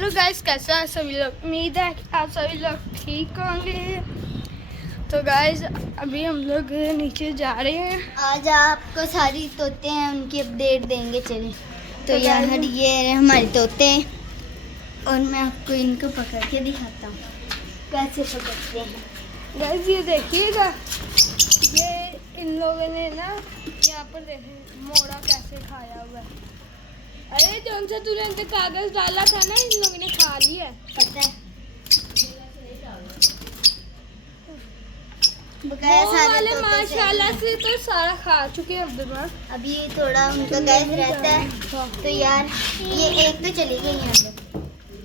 Hello guys, कैसे हैं सभी लोग। उम्मीद है कि आप सभी लोग ठीक होंगे। तो गाइस अभी हम लोग नीचे जा रहे हैं। आज आपको सारी तोते हैं उनकी अपडेट देंगे। चले तो यहाँ guys, ये रहे हमारे तोते और मैं आपको इनको पकड़ के दिखाता हूँ कैसे पकड़ते हैं। गाइस ये देखिएगा, ये इन लोगों ने ना यहाँ पर देखे मोड़ा कैसे खाया हुआ है। अरे जौन सा तूने अंदर कागज डाला था ना, इन लोगों ने खा लिया है। पता है वो वाले माशाल्लाह से तो सारा खा चुके हैं अब्दुल। अभी थोड़ा उनका गैस रहता है। तो यार ये एक तो चली गई अंदर,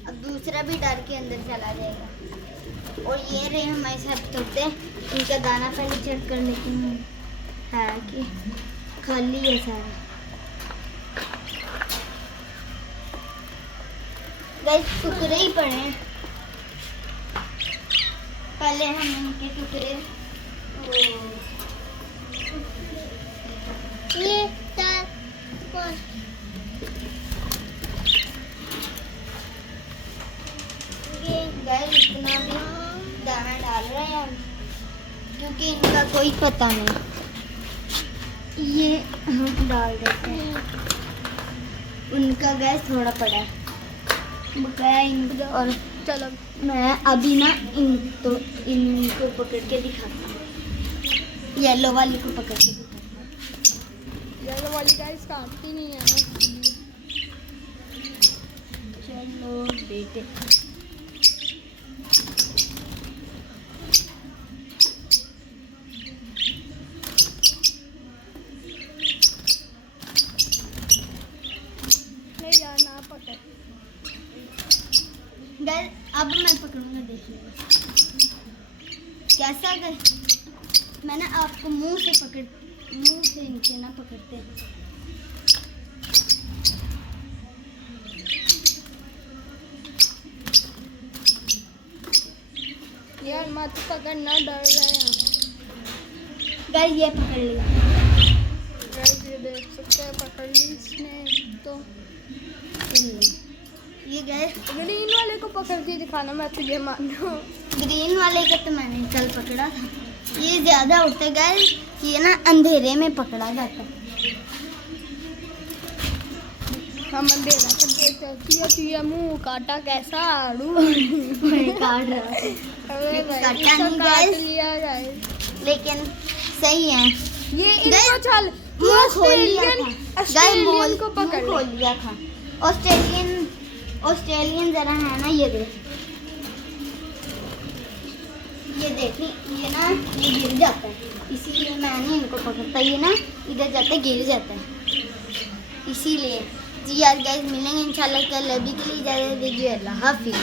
अब दूसरा भी डर के अंदर चला जाएगा। और ये रहे हमारे साथ तोते, इनका दाना पहले चेक करने की है कि खाली है सारा। गैस टुकड़े ही पड़े हैं, पहले हम इनके टुकड़े ये गैस इतना भी दाना डाल रहे हैं हम, क्योंकि इनका कोई पता नहीं। ये हम डाल देते हैं, उनका गैस थोड़ा पड़ा है बकाया इनको। और चलो मैं अभी ना इनको पकड़ के दिखाता हूँ, येलो वाली को पकड़ के दिखाता हूँ। येलो वाली गाइस काटती नहीं है ना, इसलिए। चलो बेटे नहीं यार ना पकड़। गैस अब मैं पकड़ूंगा, देखिएगा कैसा गए। मैंने आपको मुंह से इनसे ना पकड़ते। यार मत पकड़ना, डर रहे हैं। गैस ये पकड़ लिया। गाइस ये देख सकते हैं, पकड़ ली इसने तो। ये गैस ग्रीन वाले को पकड़ के दिखाना, मैं तुझे मानू। ग्रीन वाले का तो मैंने कल पकड़ा था। ये ज्यादा उड़ता गैस, ये ना अंधेरे में पकड़ा जाता है। हम अंधेरा करके चलती है, तुझे मुंह काटा कैसा आड़ू। काट रहा है अरे भाई, काटा इसको नहीं काट guys। लिया गाइस। लेकिन सही है। ये इनको चल मुंह खोल लिया था ऑस्ट्रेलियन को मुंह पकड़ खोल लिया था। ऑस्ट्रेलियन जरा है ना, ये देख, ये देखिए, ये ना ये गिर जाता है, इसीलिए मैंने इनको पकड़ता। ये ना इधर जाता है, गिर जाता है, इसीलिए। जी यार गाइस, मिलेंगे इंशाल्लाह कल। अभी के लिए इजाज़त दीजिए, अल्लाह हाफिज़।